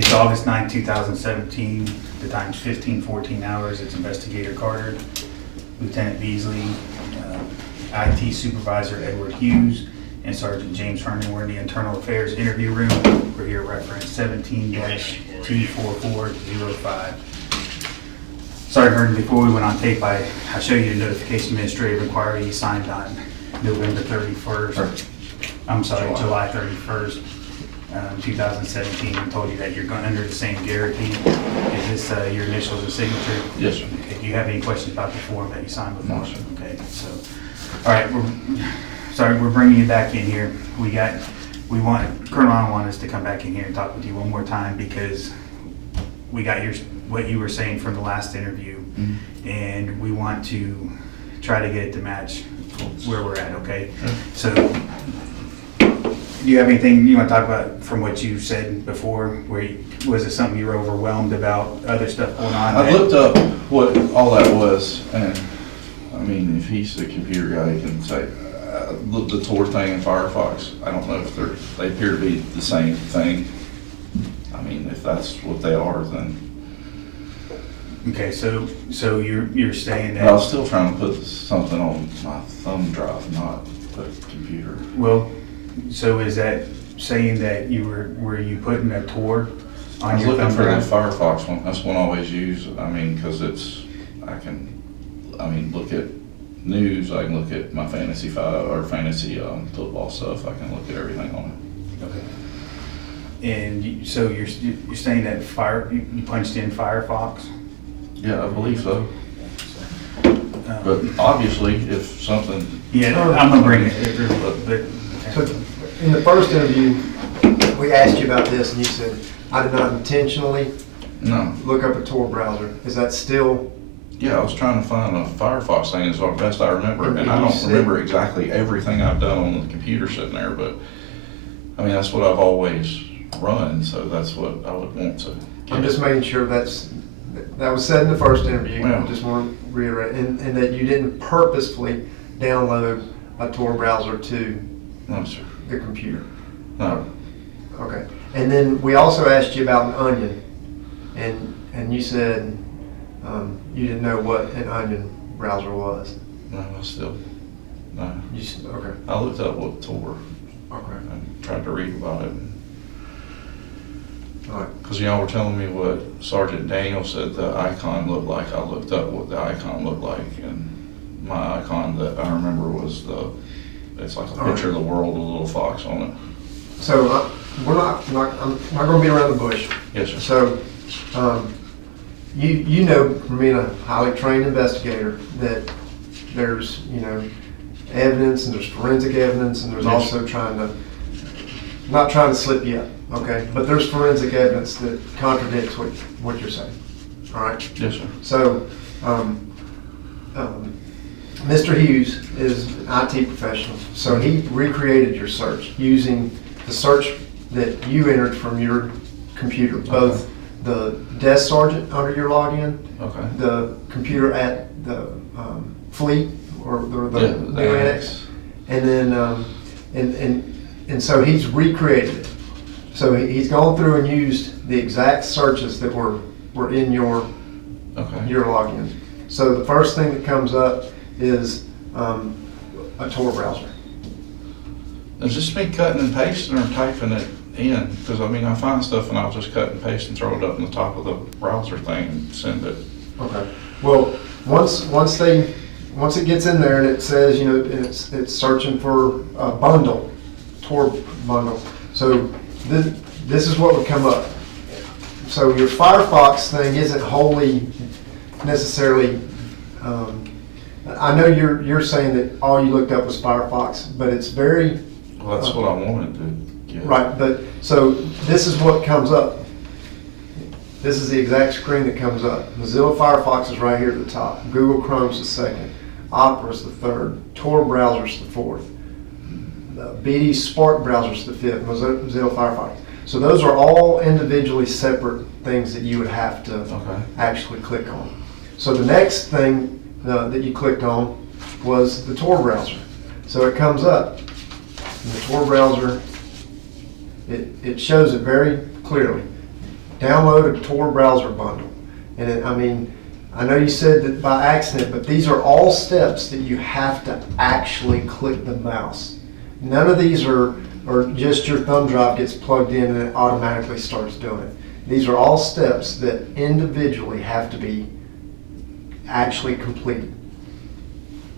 It's August 9, 2017. The time's 15:14 hours. It's Investigator Carter, Lieutenant Beasley, IT Supervisor Edward Hughes, and Sergeant James Herndon. We're in the Internal Affairs interview room. We're here reference 17-T4405. Sergeant Herndon, before we went on tape, I showed you the notification administrative inquiry you signed on November 31st. I'm sorry, July 31st, 2017. I told you that you're going under the same guarantee. Is this your initials and signature? Yes, sir. Okay. Do you have any questions about the form that you signed before? No, sir. Okay, so, all right, we're bringing you back in here. Colonel Arnold wanted us to come back in here and talk with you one more time because we got what you were saying from the last interview, and we want to try to get it to match where we're at, okay? So, do you have anything you want to talk about from what you said before? Was it something you were overwhelmed about, other stuff going on? I looked up what all that was, and I mean, if he's the computer guy, he can say, the Tor thing in Firefox, I don't know if they appear to be the same thing. I mean, if that's what they are, then. Okay, so you're saying that. But I was still trying to put something on my thumb drive, not the computer. Well, so is that saying that were you putting a Tor on your thumb I was looking for the drive? Firefox one. That's one I always use. I mean, because I can look at news. I can look at my fantasy fantasy football stuff. I can look at everything on it. Okay. And so you're saying that you punched in Firefox? Yeah, I believe so. But obviously, if something. Yeah, I'm gonna bring it. But So in the first interview, we asked you about this and you said, I did not intentionally No. look up a Tor browser. Is that still? Yeah, I was trying to find a Firefox thing is the best I remember, and I You don't said- remember exactly everything I've done on the computer sitting there, but I mean, that's what I've always run, so that's what I would want to get. I'm just making sure that was said in the first interview. Yeah. I just want to reiterate, and that you didn't purposefully download a Tor browser to No, sir. the computer. No. Okay. And then we also asked you about an onion, and you said you didn't know what an onion browser was. No, I still, no. You said, okay. I looked up what Tor Okay. and tried to read about it. All right. Because y'all were telling me what Sergeant Daniel said the icon looked like. I looked up what the icon looked like, and my icon that I remember was it's like a picture of the world with a little fox on it. So I'm not going to be around the bush. Yes, sir. So you know from being a highly trained investigator that there's evidence and there's forensic evidence and there's Yes. also not trying to slip you up, okay? But there's forensic evidence that contradicts what you're saying. All right. Yes, sir. So Mr. Hughes is an IT professional, so he recreated your search using the search that you entered from your computer, both the desk sergeant under your login, Okay. the computer at the fleet or the new annex, and then and so he's recreated it. So he's gone through and used the exact searches that were in your login. So the first thing that comes up is a Tor browser. Is this me cutting and pasting or typing it in? Because I mean, I find stuff and I'll just cut and paste and throw it up on the top of the browser thing and send it. Okay. Well, once it gets in there and it says it's searching for a bundle, Tor bundle. So this is what would come up. So your Firefox thing isn't wholly necessarily. I know you're saying that all you looked up was Firefox, but it's very. Well, that's what I wanted to get. Right, but so this is what comes up. This is the exact screen that comes up. Mozilla Firefox is right here at the top. Google Chrome's the second. Opera's the third. Tor browser's the fourth. BD Spark browser's the fifth. Mozilla Firefox. So those are all individually separate things that you would have to actually click on. So the next thing that you clicked on was the Tor browser. So it comes up. And the Tor browser, it shows it very clearly. download a Tor browser bundle. And I mean, I know you said that by accident, but these are all steps that you have to actually click the mouse. None of these are just your thumb drive gets plugged in and it automatically starts doing it. These are all steps that individually have to be actually completed.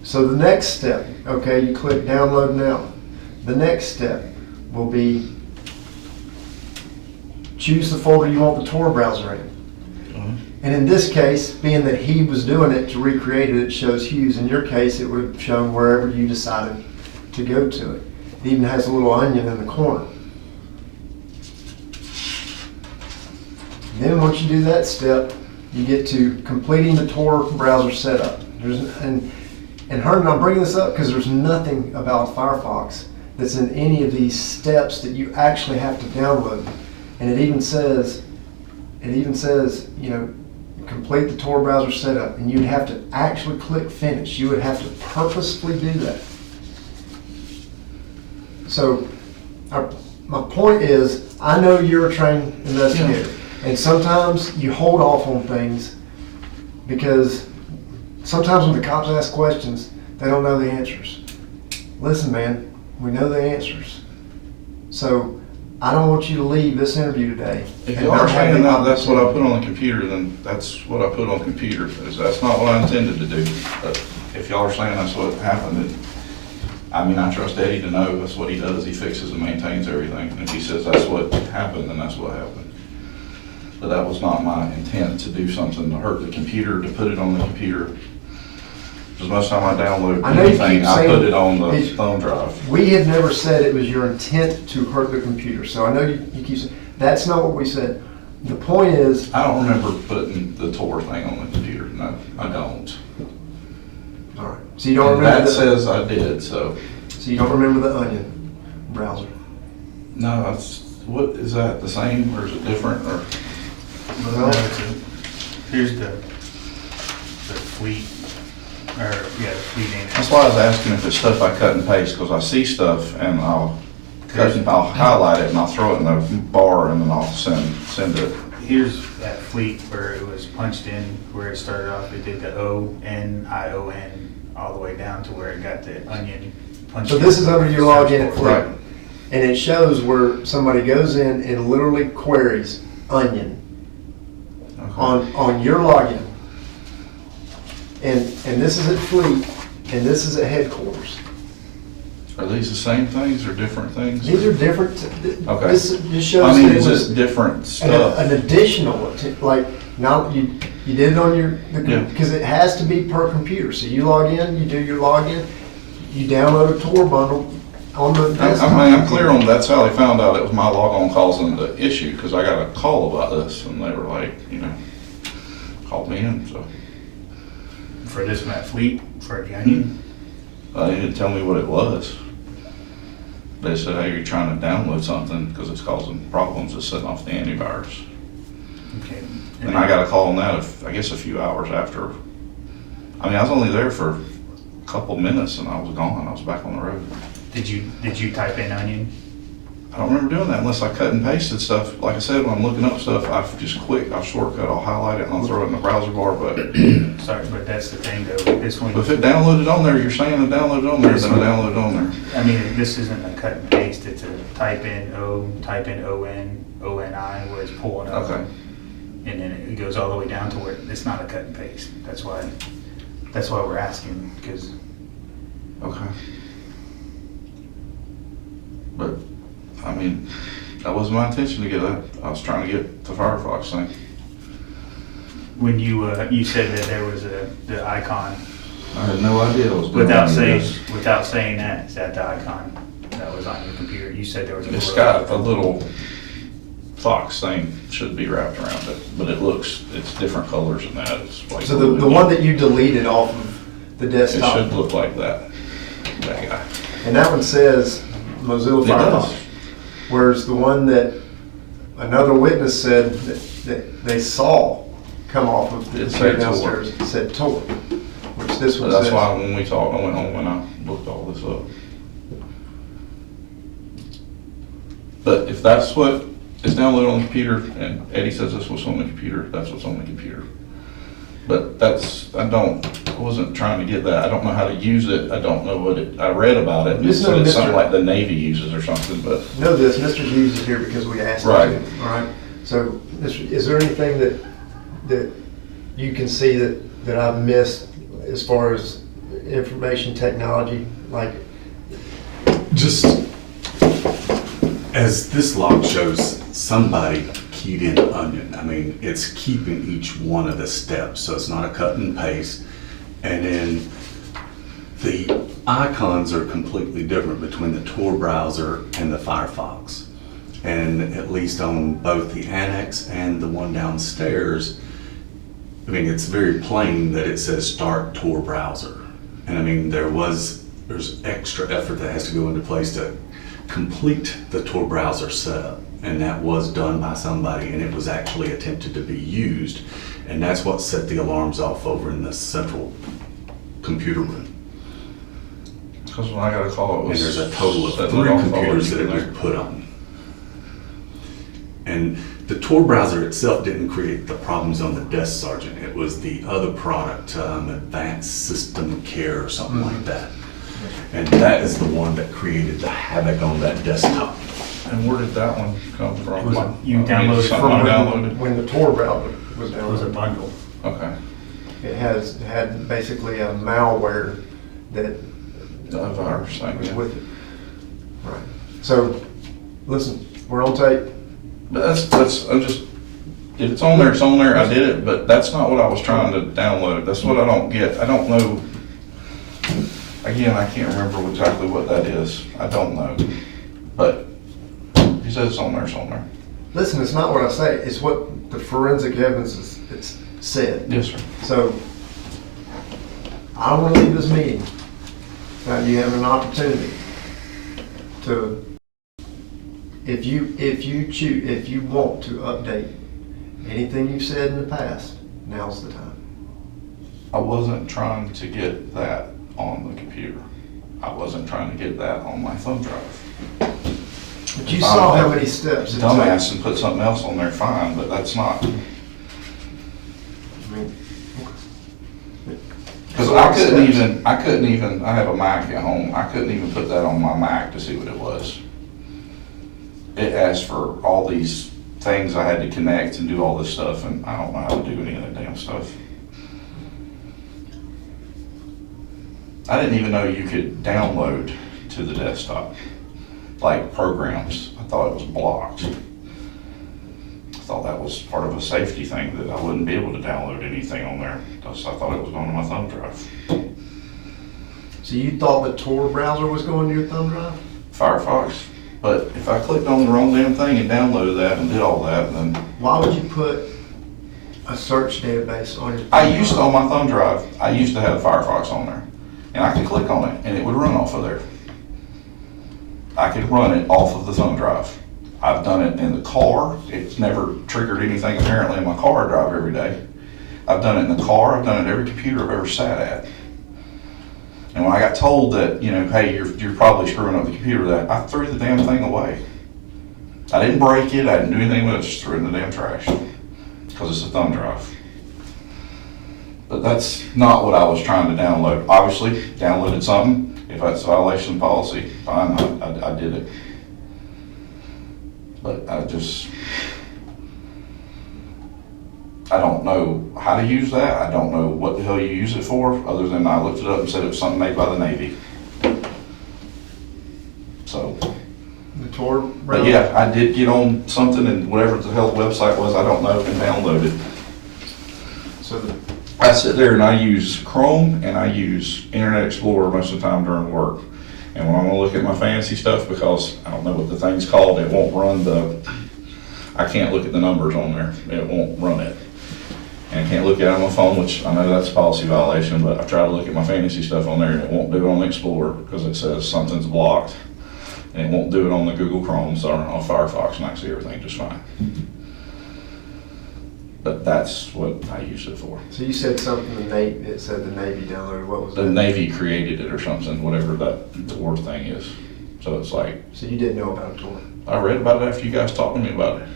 So the next step, okay, you click download now. The next step will be choose the folder you want the Tor browser in. And in this case, being that he was doing it to recreate it, it shows Hughes. In your case, it would have shown wherever you decided to go to it. It even has a little onion in the corner. Then once you do that step, you get to completing the Tor browser setup. And Herndon, I'm bringing this up because there's nothing about Firefox that's in any of these steps that you actually have to download. And it even says, you know, complete the Tor browser setup, and you'd have to actually click finish. You would have to purposefully do that. So my point is, I know you're a trained investigator, and sometimes you hold off on things because sometimes when the cops ask questions, they don't know the answers. Listen, man, we know the answers. So I don't want you to leave this interview today. If you are saying that that's what I put on the computer, then that's what I put on the computer. That's not what I intended to do. But if y'all are saying that's what happened, then, I mean, I trust Eddie to know that's what he does. He fixes and maintains everything. And if he says that's what happened, then that's what happened. But that was not my intent to do something to hurt the computer, to put it on the computer. Because most time I download anything, I put it on the thumb drive. We had never said it was your intent to hurt the computer. So I know you keep saying, that's not what we said. The point is, I don't remember putting the Tor thing on the computer. No, I don't. all right. So you don't And remember that says I did, so. So you don't remember the onion browser? No, that's, what, is that the same or is it different or? Well, here's the fleet, or yeah, the fleet name. That's why I was asking if it's stuff I cut and paste, because I see stuff and I'll cut and I'll highlight it and I'll throw it in the bar and then I'll send it. Here's that fleet where it was punched in, where it started off, it did the O-N-I-O-N all the way down to where it got the onion punched in. So this is under your login at Fleet. Right. And it shows where somebody goes in and literally queries onion Okay. on your login. And this is at Fleet, and this is at headquarters. Are these the same things or different things? These are different. Okay. This just shows I mean, that it is was it different stuff? an additional, like, now you did it on your, Yeah. because it has to be per computer. So you log in, you do your login, you download a Tor bundle on the desktop. I mean, I'm clear on that's how they found out it was my logon causing the issue, because I got a call about this and they were like, you know, called me in, so. For this Met Fleet, for the onion. They didn't tell me what it was. They said, hey, you're trying to download something because it's causing problems, it's setting off the antivirus. Okay. And I got a call on that, I guess a few hours after. I mean, I was only there for a couple minutes and I was gone, I was back on the road. Did you type in onion? I don't remember doing that unless I cut and pasted stuff. Like I said, when I'm looking up stuff, I'll shortcut, I'll highlight it and I'll throw it in the browser bar, but Sorry, but that's the thing though, this one. if it downloaded on there, you're saying it downloaded on there, then it downloaded on there. I mean, this isn't a cut and paste, it's a type in O-N, O-N-I, where it's pulling up. Okay. And then it goes all the way down to where it's not a cut and paste. That's why we're asking, because Okay. But, I mean, that wasn't my intention to get that. I was trying to get the Firefox thing. when you said that there was the icon, I had no idea it was doing without any of saying that, is that the icon that was on your computer? You said there was a. this. It's got a little fox thing should be wrapped around it, but it's different colors than that. It's like So the one that you deleted off of the it desktop. should look like that guy. And that one says Mozilla It Firefox. does. Whereas the one that another witness said that they saw come off of the It chair said downstairs said Tor, which this So one that's says. why when we talked, I went home and I looked all this up. But if that's what it's downloaded on the computer, and Eddie says that's what's on the computer, that's what's on the computer. But I wasn't trying to get that, I don't know how to use it, I don't know what it, I read about it, it said it's something like the Navy uses or something, but. Know this, Mr. Hughes is here because we asked him Right. to, all right? So, is there anything that you can see that I've missed as far as information technology, like? Just as this log shows, somebody keyed in onion. I mean, it's keeping each one of the steps, so it's not a cut and paste. And then the icons are completely different between the Tor browser and the Firefox. And at least on both the annex and the one downstairs, I mean, it's very plain that it says start Tor browser. And I mean, there's extra effort that has to go into place to complete the Tor browser setup. And that was done by somebody, and it was actually attempted to be used. And that's what set the alarms off over in the central computer room. Because when I got a call, it And was. there's a total of setting it 3 off computers that it already. was put on. And the Tor browser itself didn't create the problems on the desk sergeant. It was the other product, Advanced System Care or something like that. And that is the one that created the havoc on that desktop. And where did that one come from? Was it- you I mean, downloaded it's something From I downloaded? when the Tor browser was It was a downloaded. bundle. Okay. It had basically a malware that The virus thing, was yeah. with it. Right. So, listen, we're on tape. But I'm just, if it's on there, it's on there, I did it, but that's not what I was trying to download. That's what I don't get. I don't know. Again, I can't remember exactly what that is. I don't know. But he says it's on there, it's on there. Listen, it's not what I say, it's what the forensic evidence it's said. Yes, sir. So, I don't want to leave this meeting without you having an opportunity to, if you want to update anything you've said in the past, now's the time. I wasn't trying to get that on the computer. I wasn't trying to get that on my thumb drive. But you saw how many steps it took. Dumbass and put something else on there, fine, but that's not. I mean, Because I couldn't even, I have a Mac at home, I couldn't even put that on my Mac to see what it was. It asked for all these things I had to connect and do all this stuff, and I don't know how to do any of that damn stuff. I didn't even know you could download to the desktop, like programs. I thought it was blocked. I thought that was part of a safety thing, that I wouldn't be able to download anything on there. I thought it was going to my thumb drive. so you thought the Tor browser was going to your thumb drive? Firefox, but if I clicked on the wrong damn thing and downloaded that and did all that, then Why would you put a search database on your? I used to, on my thumb drive, I used to have Firefox on there, and I could click on it and it would run off of there. I could run it off of the thumb drive. I've done it in the car. It's never triggered anything apparently in my car I drive every day. I've done it in the car. I've done it every computer I've ever sat at. And when I got told that, hey, you're probably screwing up the computer, that I threw the damn thing away. I didn't break it. I didn't do anything with it. Just threw it in the damn trash because it's a thumb drive. But that's not what I was trying to download. Obviously, downloaded something. If that's a violation of policy, fine, I did it. But I don't know how to use that. I don't know what the hell you use it for, other than I looked it up and said it was something made by the Navy. So, The Tor but browser? yeah, I did get on something, and whatever the hell the website was, I don't know, and download it. So I sit there and I use Chrome and I use Internet Explorer most of the time during work. And when I'm gonna look at my fantasy stuff, because I don't know what the thing's called, it won't run I can't look at the numbers on there. It won't run it. And I can't look at it on my phone, which I know that's a policy violation, but I've tried to look at my fantasy stuff on there and it won't do it on the Explorer because it says something's blocked. And it won't do it on the Google Chrome, so I run on Firefox and I can see everything just fine. But that's what I use it for. So you said something, it said the Navy downloaded, what was The that? Navy created it or something, whatever that Tor thing is. So it's like, So you didn't know about a Tor? I read about it after you guys talked to me about it.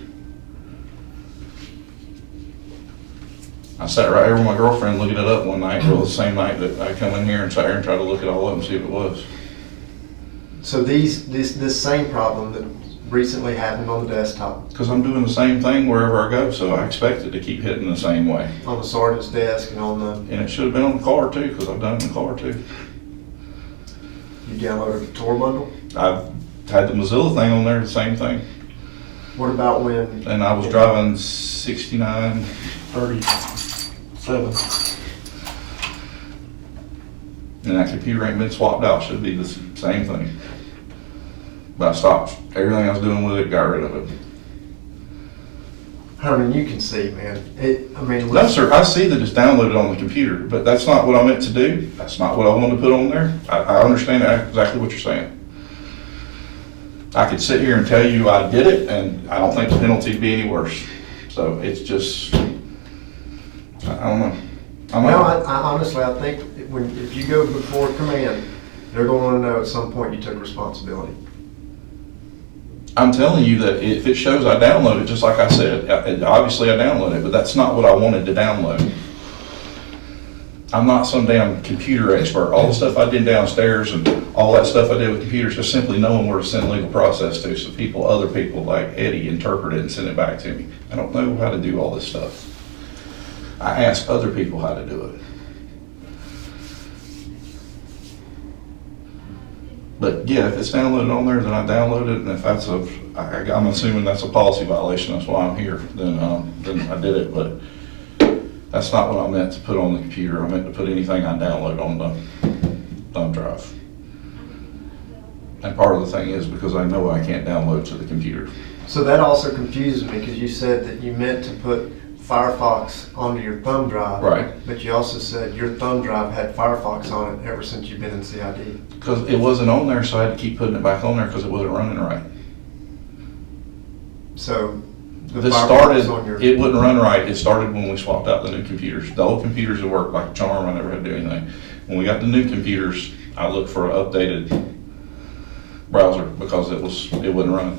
I sat right here with my girlfriend looking it up one night, well, the same night that I come in here and sat here and tried to look it all up and see what it was. So this same problem that recently happened on the desktop, Because I'm doing the same thing wherever I go, so I expect it to keep hitting the same way. on the sergeant's desk and on the, And it should have been on the car too, because I've done it in the car too. you downloaded the Tor bundle? I've had the Mozilla thing on there, the same thing. What about when? And I was driving 6937. And that computer ain't been swapped out, should be the same thing. But I stopped everything I was doing with it, got rid of it. Herman, you can see, man. No, sir, I see that it's downloaded on the computer, but that's not what I meant to do. That's not what I wanted to put on there. I understand exactly what you're saying. I could sit here and tell you I did it, and I don't think the penalty would be any worse. So it's just, I don't know. No, I honestly, I think if you go before command, they're going to want to know at some point you took responsibility. I'm telling you that if it shows I downloaded, just like I said, obviously I downloaded it, but that's not what I wanted to download. I'm not some damn computer expert. All the stuff I did downstairs and all that stuff I did with computers, just simply knowing where to send legal process to, so other people like Eddie interpret it and send it back to me. I don't know how to do all this stuff. I ask other people how to do it. But yeah, if it's downloaded on there, then I download it, and if that's I'm assuming that's a policy violation, that's why I'm here, then I did it, but that's not what I meant to put on the computer. I meant to put anything I download on the thumb drive. And part of the thing is because I know I can't download to the computer. So that also confuses me, because you said that you meant to put Firefox onto your thumb drive. Right. But you also said your thumb drive had Firefox on it ever since you've been in CID. Because it wasn't on there, so I had to keep putting it back on there because it wasn't running right. So the This Firefox on your... started, it wouldn't run right. It started when we swapped out the new computers. The old computers would work like a charm. I never had to do anything. When we got the new computers, I looked for an updated browser because it wouldn't run.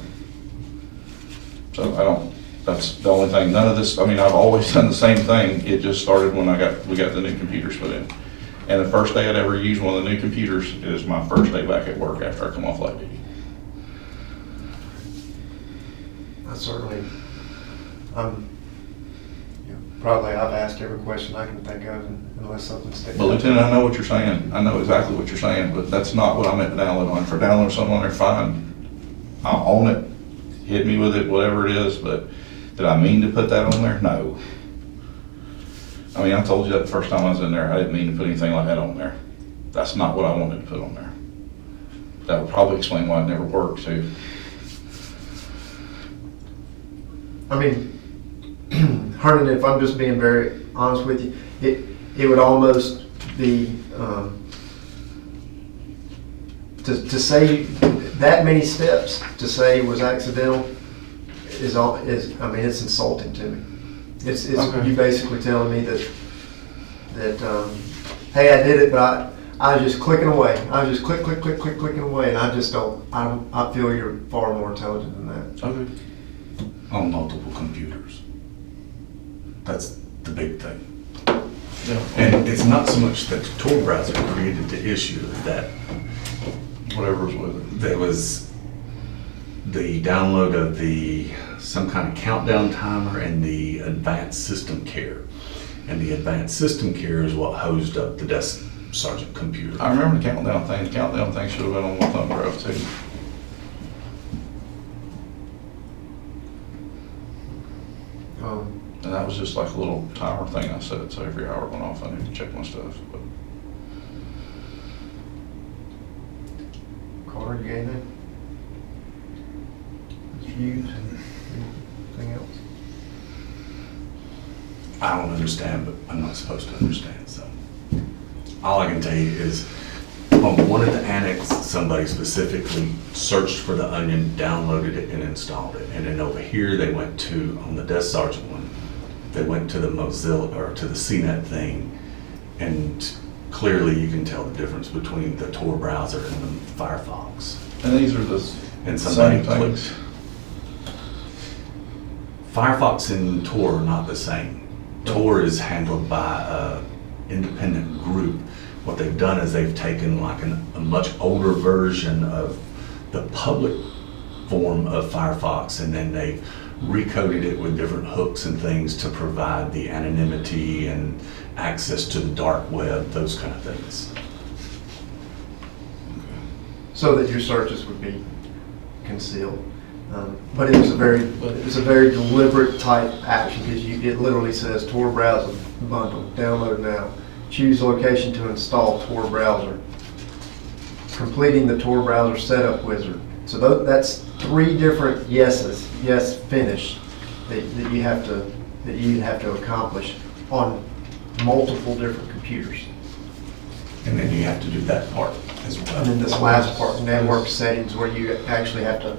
So that's the only thing. None of this, I've always done the same thing. It just started when we got the new computers put in. And the first day I'd ever use one of the new computers is my first day back at work after I come off light duty. I certainly, probably I've asked every question I can think of unless something sticks But out. Lieutenant, I know what you're saying. I know exactly what you're saying, but that's not what I meant to download on. If I download something on there, fine. I'll own it, hit me with it, whatever it is, but did I mean to put that on there? No. I told you that the first time I was in there, I didn't mean to put anything like that on there. That's not what I wanted to put on there. That would probably explain why it never worked too. Herndon, if I'm just being very honest with you, it would almost be, to say that many steps, to say it was accidental, it's insulting to me. It's Okay. You basically telling me that hey, I did it, but I was just clicking away. I was just clicking away, and I just don't. I feel you're far more intelligent than that. Okay. On multiple computers. That's the big thing. Yeah. And it's not so much that the Tor browser created the issue, that Whatever's with it. there was the download of some kind of countdown timer and the advanced system care. And the advanced system care is what hosed up the desk sergeant computer. I remember the countdown thing. The countdown thing should have been on my thumb drive too. And that was just like a little timer thing I set, so every hour went off, I need to check my stuff. But Carter, you got anything? Hughes, anything else? I don't understand, but I'm not supposed to understand, so. All I can tell you is, on one of the annex, somebody specifically searched for the onion, downloaded it, and installed it. And then over here, they went to, on the desk sergeant one, they went to the Mozilla, or to the CNET thing, and clearly you can tell the difference between the Tor browser and the Firefox. And these are the and somebody same things. clicks. Firefox and Tor are not the same. Tor is handled by a independent group. What they've done is they've taken like a much older version of the public form of Firefox, and then they recoded it with different hooks and things to provide the anonymity and access to the dark web, those kind of things. So that your searches would be concealed. But it was a very deliberate type action, because it literally says Tor browser bundle, download now. Choose location to install Tor browser. Completing the Tor browser setup wizard. So that's 3 different yeses, yes, finish, that you have to accomplish on multiple different computers. And then you have to do that part as well. And then this last part, network settings, where you actually have to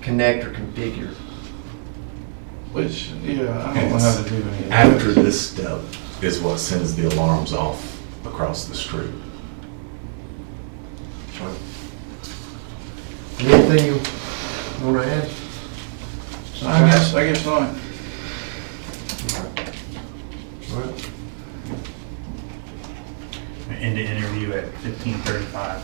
connect or configure. Which, yeah, I don't And know how to do any of that. after this step is what sends the alarms off across the street. Anything you want to add? I guess not. All right. End the interview at 15:35.